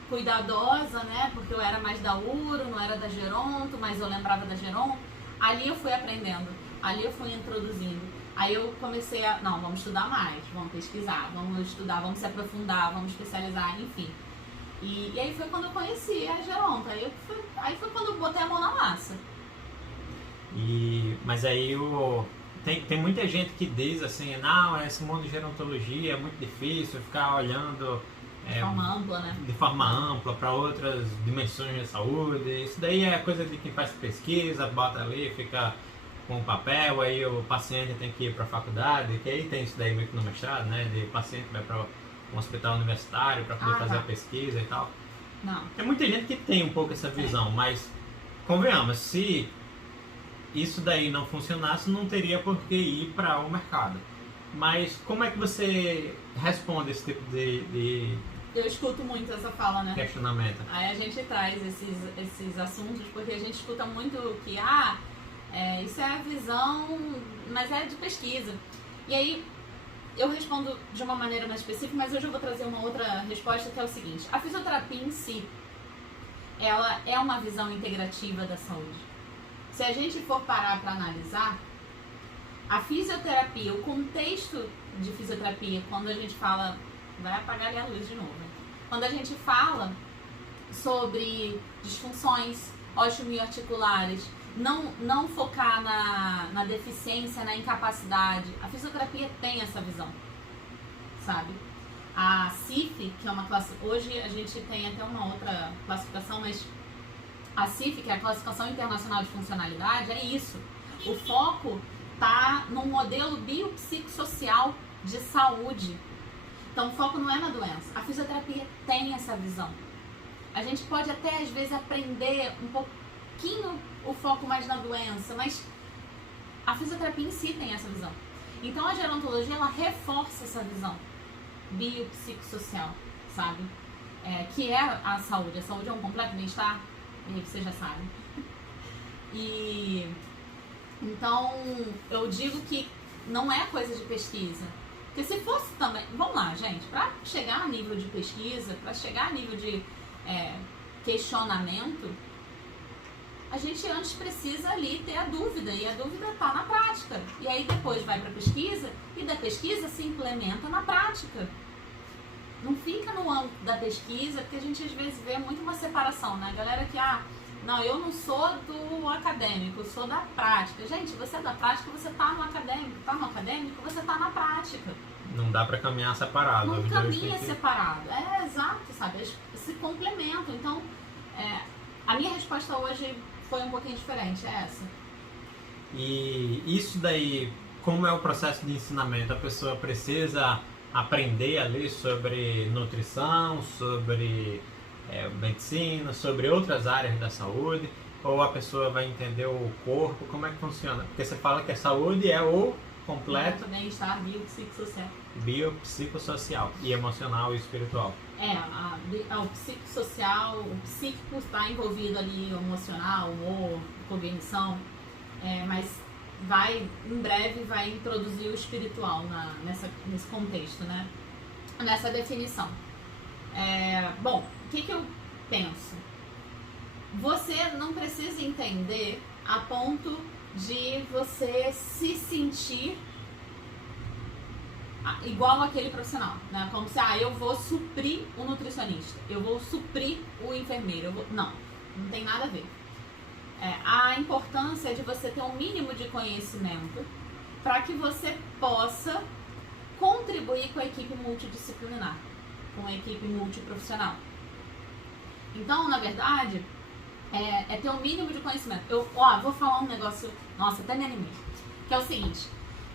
cuidadosa, né, porque eu era mais da uro, não era da geronto, mas eu lembrava da geronto. Ali eu fui aprendendo, ali eu fui introduzindo. Aí eu comecei vamos estudar mais, vamos pesquisar, vamos estudar, vamos se aprofundar, vamos especializar, enfim. E aí foi quando eu conheci a geronta, aí foi quando eu botei a mão na massa. Mas aí tem muita gente que diz assim, não, esse mundo de gerontologia é muito difícil, ficar olhando de forma ampla, né? De forma ampla para outras dimensões da saúde. Isso daí é coisa de quem faz pesquisa, bota ali, fica com o papel, aí o paciente tem que ir para a faculdade, que aí tem isso daí meio que no mestrado, né? De paciente vai para um hospital universitário para poder fazer a pesquisa e tal. Não. Tem muita gente que tem um pouco essa visão, mas convenhamos, se isso daí não funcionasse, não teria por que ir para o mercado. Mas como é que você responde esse tipo de Eu escuto muito essa fala, né? Questionamento. Aí a gente traz esses assuntos porque a gente escuta muito que, isso é a visão, mas é de pesquisa. E aí eu respondo de uma maneira mais específica, mas hoje eu vou trazer uma outra resposta que é o seguinte. A fisioterapia em si, ela é uma visão integrativa da saúde. Se a gente for parar para analisar, a fisioterapia, o contexto de fisioterapia, quando a gente fala... Vai apagar ali a luz de novo. Né? Quando a gente fala sobre disfunções osteoarticulares, não focar na deficiência, na incapacidade, a fisioterapia tem essa visão, sabe? A CIF, que é uma classe... Hoje a gente tem até uma outra classificação, mas a CIF, que é a Classificação Internacional de Funcionalidade, é isso. O foco está num modelo biopsicossocial de saúde. Então, o foco não é na doença. A fisioterapia tem essa visão. A gente pode até, às vezes, aprender um pouquinho o foco mais na doença, mas a fisioterapia em si tem essa visão. Então, a gerontologia, ela reforça essa visão biopsicossocial, sabe? Que é a saúde. A saúde é um completo bem-estar, e você já sabe. E então, eu digo que não é coisa de pesquisa. Porque se fosse também... Vamos lá, gente. Para chegar a nível de pesquisa, para chegar a nível de questionamento, a gente antes precisa ali ter a dúvida. E a dúvida está na prática. E aí depois vai para a pesquisa e da pesquisa se implementa na prática. Não fica no âmbito da pesquisa, porque a gente às vezes vê muito uma separação, né? A galera que, não, eu não sou do acadêmico, eu sou da prática. Gente, você é da prática, você tá no acadêmico. Tá no acadêmico, você tá na prática. Não dá pra caminhar separado. Não caminha separado. Exato, sabe? Eles se complementam. Então, a minha resposta hoje foi um pouquinho diferente, é essa. E isso daí, como é o processo de ensinamento? A pessoa precisa aprender ali sobre nutrição, sobre... medicina, sobre outras áreas da saúde, ou a pessoa vai entender o corpo, como é que funciona? Porque você fala que a saúde é o completo bem-estar biopsicossocial. Biopsicossocial e emocional e espiritual. O psicossocial, o psíquico está envolvido ali, emocional, humor, cognição, mas em breve vai introduzir o espiritual nesse contexto, né? Nessa definição. Bom, o que eu penso? Você não precisa entender a ponto de você se sentir igual aquele profissional, né? Como se, eu vou suprir o nutricionista, eu vou suprir o enfermeiro, não tem nada a ver. A importância é de você ter um mínimo de conhecimento para que você possa contribuir com a equipe multidisciplinar, com a equipe multiprofissional. Então, na verdade, é ter um mínimo de conhecimento. Eu vou falar um negócio, nossa, até me animei, que é o seguinte: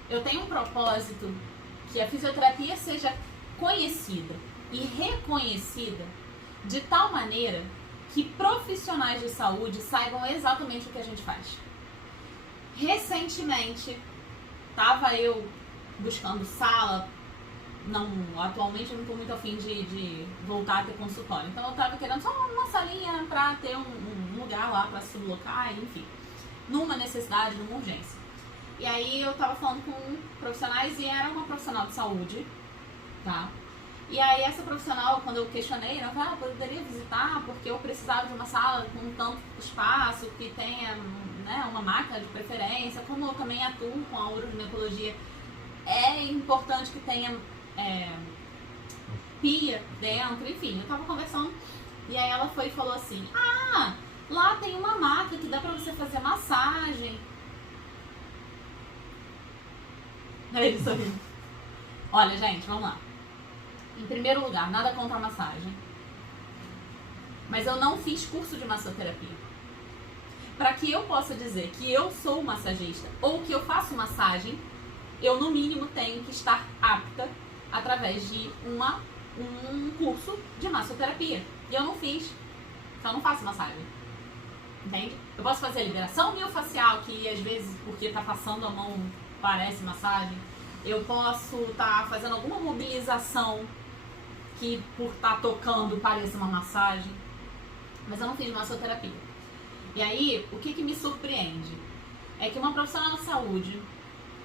eu tenho um propósito que a fisioterapia seja conhecida e reconhecida de tal maneira que profissionais de saúde saibam exatamente o que a gente faz. Recentemente, estava eu buscando sala. Atualmente eu não estou muito afim de voltar a ter consultório. Então eu estava querendo só uma salinha para ter um lugar lá para sublocar, enfim. Numa necessidade, numa urgência. E aí eu estava falando com profissionais e era uma profissional de saúde, tá? E aí essa profissional, quando eu questionei, ela falou, poderia visitar porque eu precisava de uma sala com tanto espaço, que tenha, né, uma máquina de preferência. Como eu também atuo com a uroginecologia, é importante que tenha pia dentro, enfim. Eu tava conversando e aí ela foi e falou assim, lá tem uma máquina que dá pra você fazer massagem. Aí ele sorriu. Olha, gente, vamos lá. Em primeiro lugar, nada contra a massagem. Mas eu não fiz curso de massoterapia. Para que eu possa dizer que eu sou massagista ou que eu faço massagem, eu no mínimo tenho que estar apta através de um curso de massoterapia. E eu não fiz. Então eu não faço massagem. Entende? Eu posso fazer a liberação miofascial, que às vezes, porque tá passando a mão, parece massagem. Eu posso estar fazendo alguma mobilização que por estar tocando pareça uma massagem. Mas eu não fiz massoterapia. E aí, o que me surpreende é que uma profissional da saúde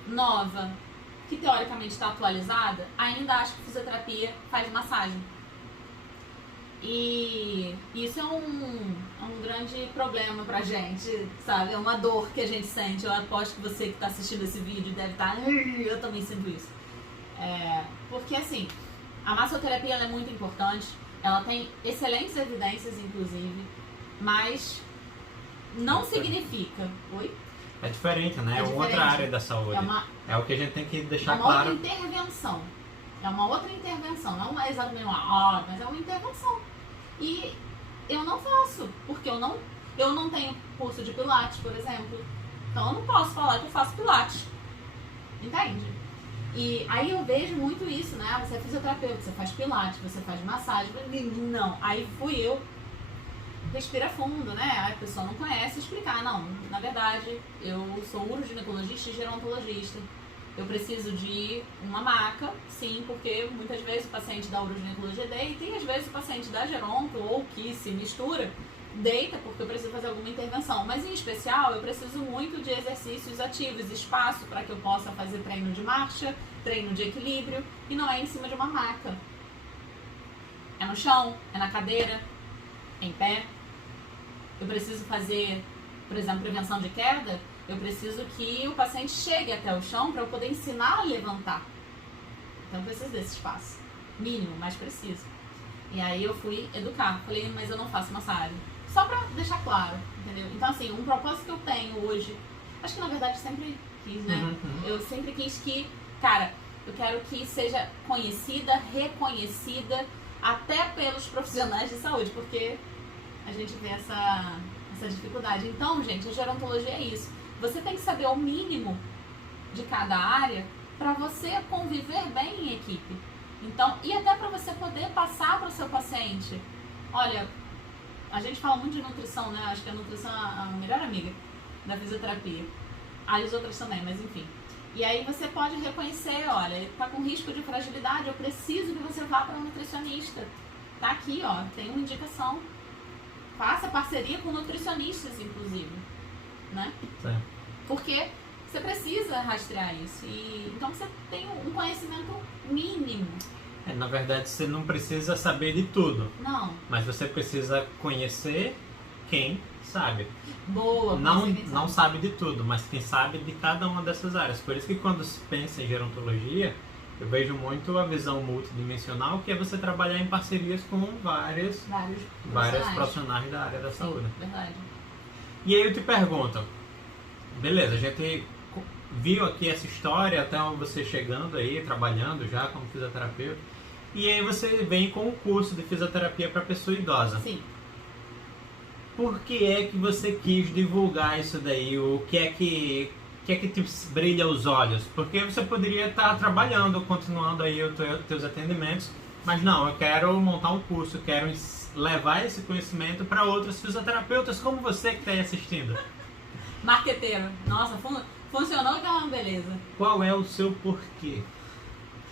nova, que teoricamente está atualizada, ainda acha que fisioterapia faz massagem. E isso é um grande problema pra gente, sabe? É uma dor que a gente sente. Eu aposto que você que está assistindo esse vídeo deve estar... Eu também sinto isso. Porque assim, a massoterapia ela é muito importante. Ela tem excelentes evidências, inclusive. Mas não significa... Oi? É diferente, né? É outra área da saúde. É o que a gente tem que deixar claro. É uma outra intervenção. É uma outra intervenção. Não é exatamente uma hora, mas é uma intervenção. E eu não faço, porque eu não tenho curso de Pilates, por exemplo. Então eu não posso falar que eu faço Pilates. Entende? E aí eu vejo muito isso, né? Você é fisioterapeuta, você faz Pilates, você faz massagem. Não, aí fui eu. Respira fundo, né? A pessoa não conhece, explicar. Não, na verdade, eu sou uroginecologista e gerontologista. Eu preciso de uma maca, sim, porque muitas vezes o paciente da uroginecologia deita e às vezes o paciente da geronto ou que se mistura deita porque eu preciso fazer alguma intervenção. Mas em especial eu preciso muito de exercícios ativos, espaço para que eu possa fazer treino de marcha, treino de equilíbrio e não é em cima de uma maca. É no chão, é na cadeira, em pé. Eu preciso fazer, por exemplo, prevenção de queda. Eu preciso que o paciente chegue até o chão para eu poder ensinar a levantar. Então eu preciso desse espaço mínimo, mas preciso. E aí eu fui educar. Falei, mas eu não faço massagem. Só para deixar claro, entendeu? Então assim, um propósito que eu tenho hoje, acho que na verdade sempre quis, né? Eu sempre quis que, cara, eu quero que seja conhecida, reconhecida até pelos profissionais de saúde, porque a gente vê essa dificuldade. Então, gente, a gerontologia é isso. Você tem que saber o mínimo de cada área para você conviver bem em equipe. Então, e até para você poder passar para o seu paciente. Olha, a gente fala muito de nutrição, né? Acho que a nutrição é a melhor amiga da fisioterapia. As outras também, mas enfim. E aí você pode reconhecer, olha, está com risco de fragilidade, eu preciso que você vá para um nutricionista. Tá aqui, ó, tem uma indicação. Faça parceria com nutricionistas, inclusive, né? Sim. Porque você precisa rastrear isso. Então você tem um conhecimento mínimo. Na verdade, você não precisa saber de tudo. Não. Mas você precisa conhecer quem sabe. Boa. Não sabe de tudo, mas quem sabe de cada uma dessas áreas. Por isso que quando se pensa em gerontologia, eu vejo muito a visão multidimensional, que é você trabalhar em parcerias com vários profissionais da área da saúde. Verdade. E aí eu te pergunto, beleza, a gente viu aqui essa história até você chegando aí, trabalhando já como fisioterapeuta, e aí você vem com um curso de fisioterapia para pessoa idosa. Sim. Por que é que você quis divulgar isso daí? O que é que te brilha os olhos? Porque você poderia estar trabalhando, continuando aí os teus atendimentos, mas não, eu quero montar um curso, quero levar esse conhecimento para outros fisioterapeutas como você que está aí assistindo. Marqueteiro. Nossa, funcionou que é uma beleza. Qual é o seu porquê?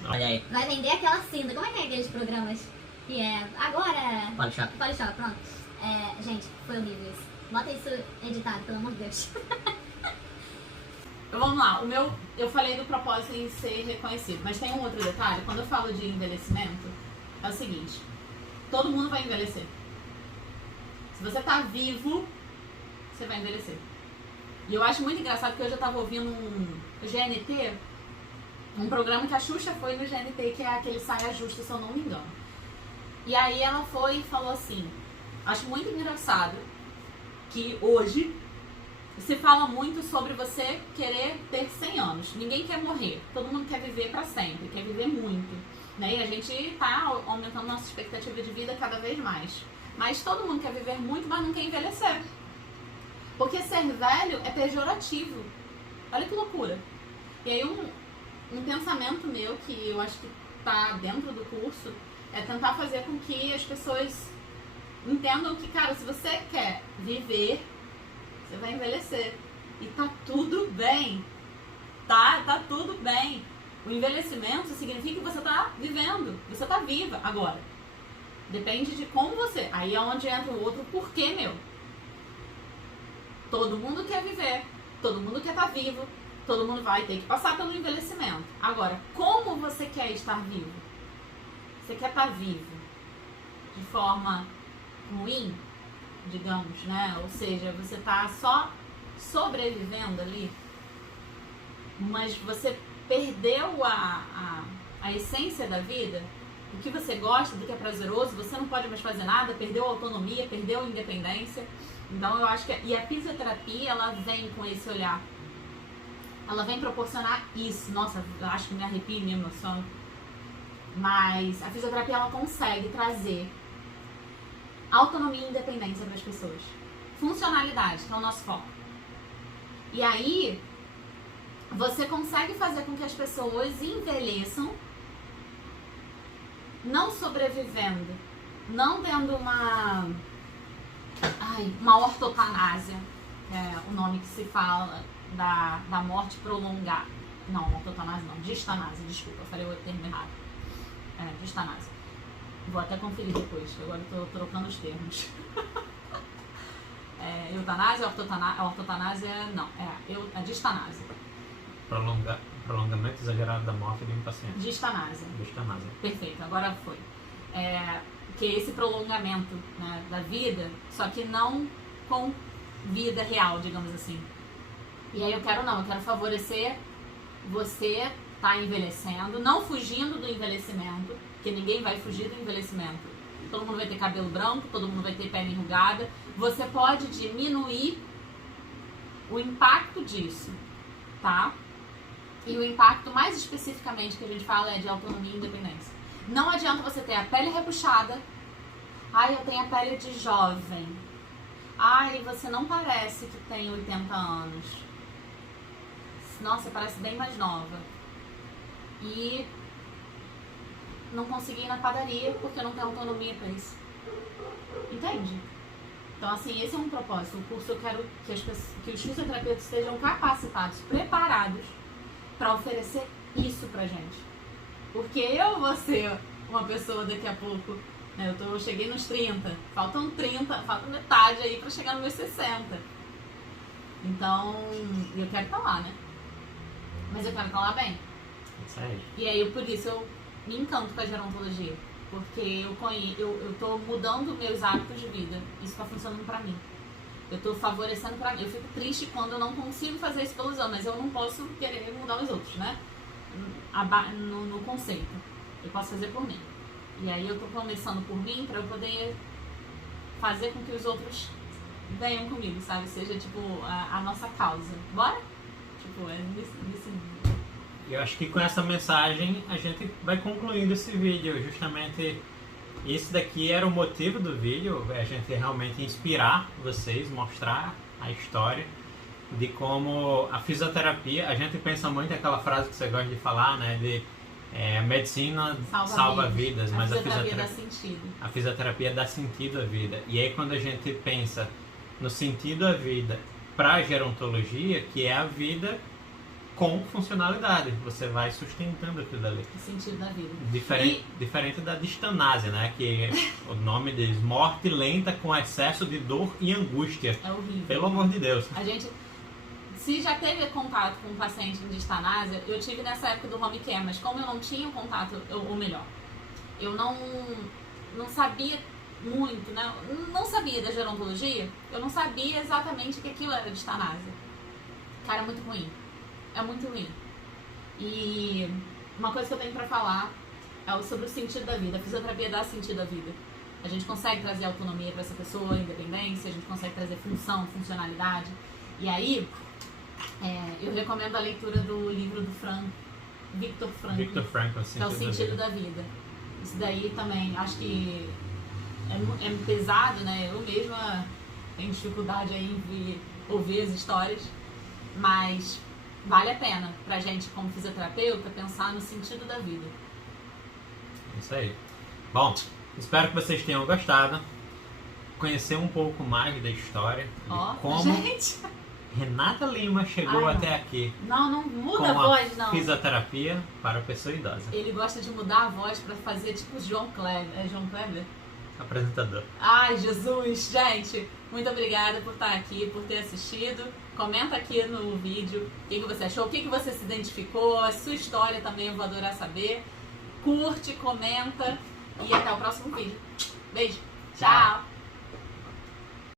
Olha aí. Vai vender aquela cinta. Como é que é aqueles programas que é agora... Polishop. Pronto. Gente, foi horrível isso. Bota isso editado, pelo amor de Deus. Então, vamos lá, eu falei do propósito em ser reconhecido, mas tem um outro detalhe. Quando eu falo de envelhecimento, é o seguinte: todo mundo vai envelhecer. Se você tá vivo, você vai envelhecer. E eu acho muito engraçado que hoje eu tava ouvindo um GNT, um programa que a Xuxa foi no GNT, que é aquele Saia Justa, se eu não me engano. E aí ela foi e falou assim: acho muito engraçado que hoje se fala muito sobre você querer ter 100 anos. Ninguém quer morrer. Todo mundo quer viver para sempre, quer viver muito. Né? E a gente está aumentando nossa expectativa de vida cada vez mais. Mas todo mundo quer viver muito, mas não quer envelhecer. Porque ser velho é pejorativo. Olha que loucura. E aí um pensamento meu, que eu acho que está dentro do curso, é tentar fazer com que as pessoas entendam que, cara, se você quer viver, você vai envelhecer. E tá tudo bem. Tá tudo bem. O envelhecimento significa que você tá vivendo. Você tá viva agora. Depende de como você... Aí é onde entra o outro porquê meu. Todo mundo quer viver, todo mundo quer estar vivo, todo mundo vai ter que passar pelo envelhecimento. Agora, como você quer estar vivo? Você quer estar vivo de forma ruim, digamos, né? Ou seja, você tá só sobrevivendo ali, mas você perdeu a essência da vida, o que você gosta, do que é prazeroso, você não pode mais fazer nada, perdeu a autonomia, perdeu a independência. Então eu acho que... E a fisioterapia, ela vem com esse olhar. Ela vem proporcionar isso. Nossa, eu acho que me arrepio, me emociono. Mas a fisioterapia, ela consegue trazer autonomia e independência para as pessoas. Funcionalidade, que é o nosso foco. E aí, você consegue fazer com que as pessoas envelheçam não sobrevivendo, não tendo uma ortotanásia, que é o nome que se fala da morte prolongada. Não, ortotanásia não, distanásia, desculpa, eu falei o termo errado. Distanásia. Vou até conferir depois, que agora eu tô trocando os termos. Eutanásia, ortotanásia, não, a distanásia. Prolongamento exagerado da morte de um paciente. Distanásia. Distanásia. Perfeito, agora foi. Que é esse prolongamento, né, da vida, só que não com vida real, digamos assim. E aí eu quero favorecer você tá envelhecendo, não fugindo do envelhecimento, porque ninguém vai fugir do envelhecimento. Todo mundo vai ter cabelo branco, todo mundo vai ter pele enrugada. Você pode diminuir o impacto disso, tá? E o impacto mais especificamente que a gente fala é de autonomia e independência. Não adianta você ter a pele repuxada. Ai, eu tenho a pele de jovem. Ai, você não parece que tem 80 anos. Nossa, parece bem mais nova. E não consegui ir na padaria porque eu não tenho autonomia pra isso. Entende? Então, assim, esse é um propósito. O curso, eu quero que os fisioterapeutas estejam capacitados, preparados para oferecer isso pra gente. Porque eu vou ser uma pessoa daqui a pouco, né? Eu cheguei nos 30, falta metade aí pra chegar nos meus 60. Então, eu quero estar lá, né? Mas eu quero estar lá bem. Isso aí. E aí, por isso, eu me encanto com a gerontologia. Porque eu tô mudando meus hábitos de vida. Isso tá funcionando pra mim. Eu tô favorecendo pra mim. Eu fico triste quando eu não consigo fazer isso pelos outros, mas eu não posso querer mudar os outros, né? No conceito. Eu posso fazer por mim. E aí eu tô começando por mim pra eu poder fazer com que os outros venham comigo, sabe? Seja, tipo, a nossa causa. Bora? Tipo, nesse Eu acho que com essa mensagem a gente vai concluindo esse vídeo. Justamente esse daqui era o motivo do vídeo, a gente realmente inspirar vocês, mostrar a história de como a fisioterapia, a gente pensa muito naquela frase que você gosta de falar, né, de a medicina salva vidas, mas a fisioterapia dá sentido à vida. E aí quando a gente pensa no sentido à vida para a gerontologia, que é a vida com funcionalidade, você vai sustentando aquilo dali. O sentido da vida. Diferente da distanásia, né? Que o nome diz morte lenta com excesso de dor e angústia. É horrível. Pelo amor de Deus. A gente, se já teve contato com um paciente em distanásia, eu tive nessa época do home care, mas como eu não tinha contato, ou melhor, eu não sabia muito, né? Não sabia da gerontologia, eu não sabia exatamente que aquilo era distanásia. Cara, é muito ruim. É muito ruim. E uma coisa que eu tenho pra falar é sobre o sentido da vida. A fisioterapia dá sentido à vida. A gente consegue trazer autonomia pra essa pessoa, independência, a gente consegue trazer funcionalidade. E aí, eu recomendo a leitura do livro do Viktor Frankl, que é o Sentido da Vida. Isso daí também, acho que é pesado, né? Eu mesma tenho dificuldade aí em ouvir as histórias, mas vale a pena pra gente, como fisioterapeuta, pensar no sentido da vida. Isso aí. Bom, espero que vocês tenham gostado. Conhecer um pouco mais da história. De como gente. Renata Lima chegou até aqui. Não muda a voz, não. Fisioterapia para pessoa idosa. Ele gosta de mudar a voz pra fazer tipo João Kleber. É João Kleber? apresentador. Ai, Jesus! Gente, muito obrigada por estar aqui, por ter assistido. Comenta aqui no vídeo o que você achou, o que você se identificou, a sua história também, eu vou adorar saber. Curte, comenta e até o próximo vídeo. Beijo! Tchau.